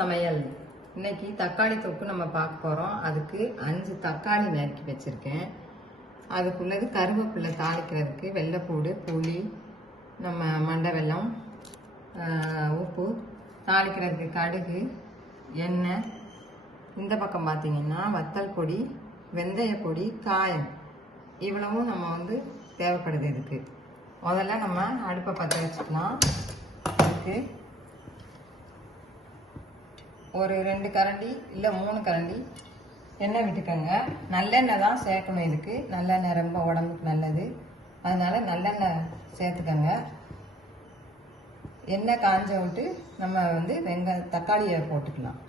சமையல். இன்னைக்கு தக்காளி தொக்கு நம்ம பார்க்க போகிறோம். அதுக்கு 5 தக்காளி நறுக்கி வச்சுருக்கேன். அதுக்குள்ளது கருவேப்பிலை தாளிக்கிறதுக்கு வெள்ளைப்பூடு, புளி, நம்ம மண்டை வெல்லம், உப்பு, தாளிக்கிறதுக்கு கடுகு, எண்ணெய். இந்த பக்கம் பார்த்தீங்கன்னா வத்தல் பொடி, வெந்தய பொடி, காயம். இவ்வளவும் நம்ம தேவைப்படுது. இதுக்கு முதல்ல நம்ம அடுப்பை பற்ற வச்சுக்கலாம். அதுக்கு ஒரு 2 கரண்டி இல்லை 3 கரண்டி எண்ணெய் விட்டுக்கோங்க. நல்லெண்ணெய் தான் சேர்க்கணும். இதுக்கு நல்லெண்ணெய் ரொம்ப உடம்புக்கு நல்லது, அதனால நல்லெண்ணெய் சேர்த்துக்கோங்க. எண்ணெய் காஞ்ச விட்டு நம்ம தக்காளியை போட்டுக்கலாம்.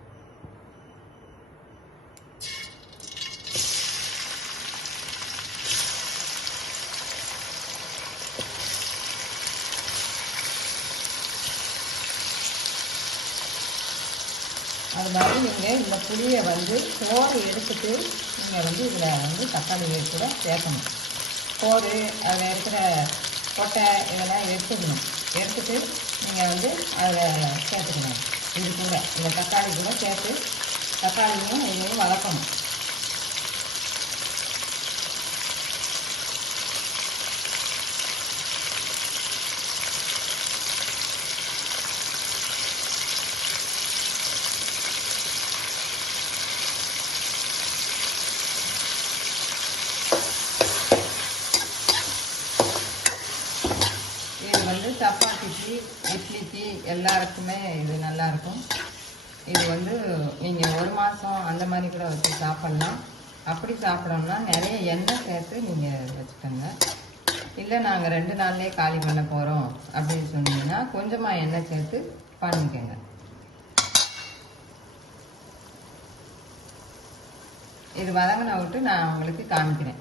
அது மாதிரி நீங்கள் இந்த புளியை சோறு எடுத்துட்டு நீங்கள் இதில் தக்காளியை கூட சேர்க்கணும். சோறு அதில் இருக்கிற கொட்டை இதெல்லாம் எடுத்துக்கணும். எடுத்துட்டு நீங்கள் அதில் சேர்த்துக்கணும். இது கூட இந்த தக்காளி கூட சேர்த்து தக்காளியும் இதையும் வதக்கணும். சப்பாத்திக்கு, இட்லிக்கு எல்லாருக்குமே இது நல்லாயிருக்கும். இது நீங்கள் 1 மாதம் அந்த மாதிரி கூட வச்சு சாப்பிட்லாம். அப்படி சாப்பிடணும்னா நிறைய எண்ணெய் சேர்த்து நீங்கள் வச்சுக்கோங்க. இல்லை நாங்கள் 2 நாள்லேயே காலி பண்ண போகிறோம் அப்படின்னு சொன்னீங்கன்னா கொஞ்சமாக எண்ணெய் சேர்த்து பண்ணிக்கோங்க. இது வதங்கின விட்டு நான் உங்களுக்கு காமிக்கிறேன்.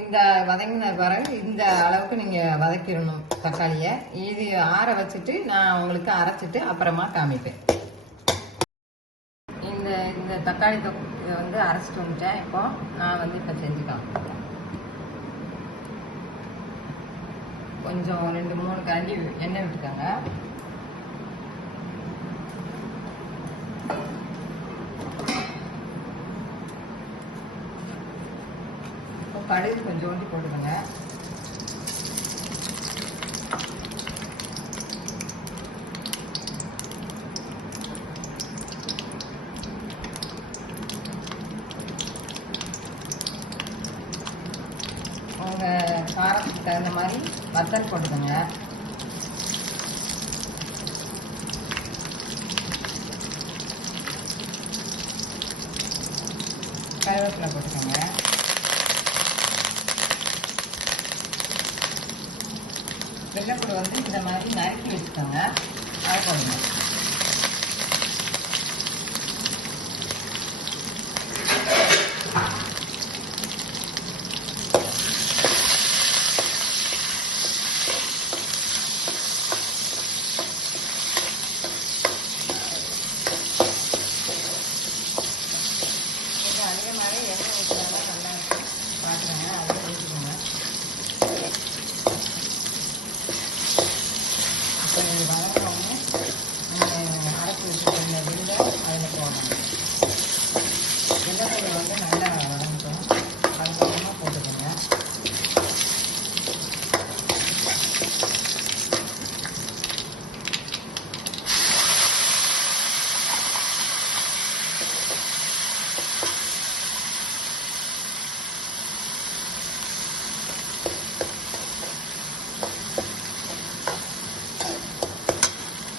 இந்த வதங்கின பிறகு இந்த அளவுக்கு நீங்கள் வதக்கிடணும் தக்காளியை. இது ஆற வச்சுட்டு நான் உங்களுக்கு அரைச்சிட்டு அப்புறமா காமிப்பேன். இந்த தக்காளி தொக்கு அரைச்சிட்டு வந்துட்டேன். இப்போ நான் இப்போ செஞ்சு காமிப்பேன். கொஞ்சம் 2-3 கரண்டி எண்ணெய் விட்டுக்கோங்க. கடுகு கொஞ்சோண்டி போட்டுக்கோங்க. உங்கள் காரத்துக்கு தகுந்த மாதிரி வத்தல் போட்டுக்கோங்க. கருவேப்பிலை போட்டுக்கோங்க. வெள்ளைப்பூடு இந்த மாதிரி நறுக்கி வச்சுக்கோங்க. அதை போடுங்க. அதிகமாகவே எண்ணெய் ஊற்றினா நல்லா இருக்கும். பார்க்குறேங்க, அதை ஊற்றிக்கோங்க. இப்போ இது வதக்கணும். நீங்கள் அரைச்சி வச்சுருக்க வில்லை அதில் போடணும். வெள்ளைப்பூடு நல்லா வதங்கட்டும். அதுக்கப்புறமா போட்டுக்கோங்க.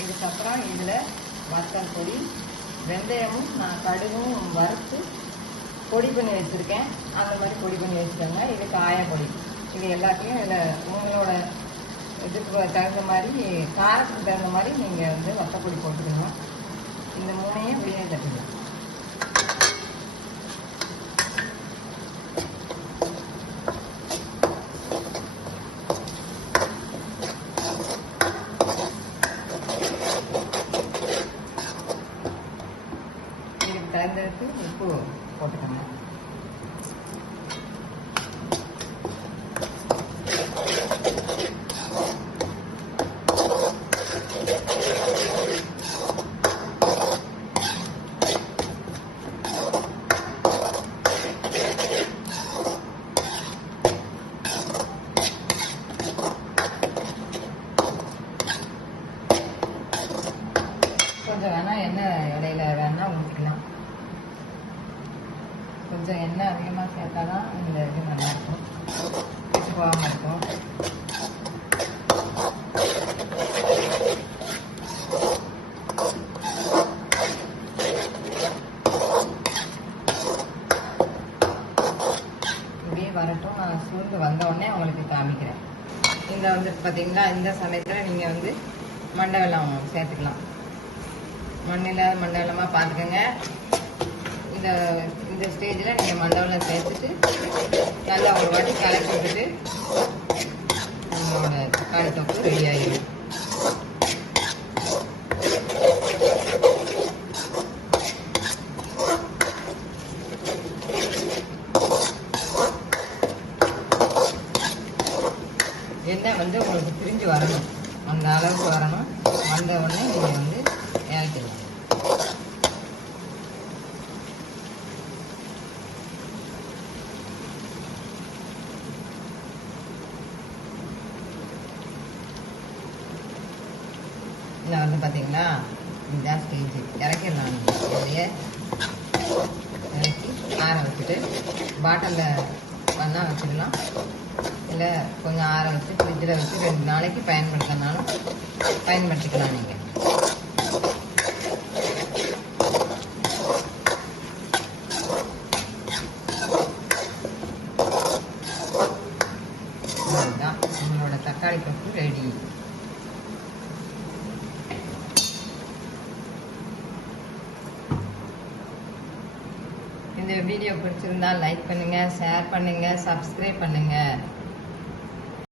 இதுக்கப்புறம் இதில் வத்தல் பொடி, வெந்தயமும் நான் கடுகும் வறுத்து பொடி பண்ணி வச்சுருக்கேன். அந்த மாதிரி பொடி பண்ணி வச்சுக்கோங்க. இது காயப்பொடி. இது எல்லாத்தையும் இதில் உங்களோட இதுக்கு தகுந்த மாதிரி, காரத்துக்கு தகுந்த மாதிரி நீங்கள் வத்தப்பொடி போட்டுக்கணும். இந்த 3ஐயும் இப்படியே தட்டுங்க. தகுந்ததுக்கு உப்பு போட்டுக்கோங்க. பார்த்தீங்களா, இந்த சமயத்தில் நீங்கள் வந்து மண்டை வெல்லம் சேர்த்துக்கலாம். மண்ணில் மண்டை வெல்லமாக பார்த்துக்கோங்க. இந்த ஸ்டேஜில் நீங்கள் மண்டை வெல்லம் சேர்த்துட்டு நல்லா ஒரு வாட்டி கலக்கி விட்டுட்டு நம்மளோட தக்காளி தொக்கு ரெடி ஆகிடும். எண்ணெய் வந்து உங்களுக்கு பிரிஞ்சு வரணும், அந்த அளவுக்கு வரணும். வந்த உடனே நீங்கள் வந்து இறக்கிடலாம். இதில் வந்து பார்த்தீங்களா, இதுதான் ஸ்டேஜ். இறக்கிடலாம். இதையே இறக்கி ஆற வச்சுட்டு பாட்டிலில் பண்ணால் வச்சுக்கலாம். இல்லை கொஞ்சம் ஆற வச்சு ஃப்ரிட்ஜில் வச்சு 2 நாளைக்கு பயன்படுத்தினாலும் பயன்படுத்திக்கலாம். நீங்கள் அதுதான் நம்மளோட தக்காளி தொக்கு ரெடி. இந்த வீடியோ பிடிச்சிருந்தா லைக் பண்ணுங்கள், ஷேர் பண்ணுங்கள், சப்ஸ்கிரைப் பண்ணுங்கள்.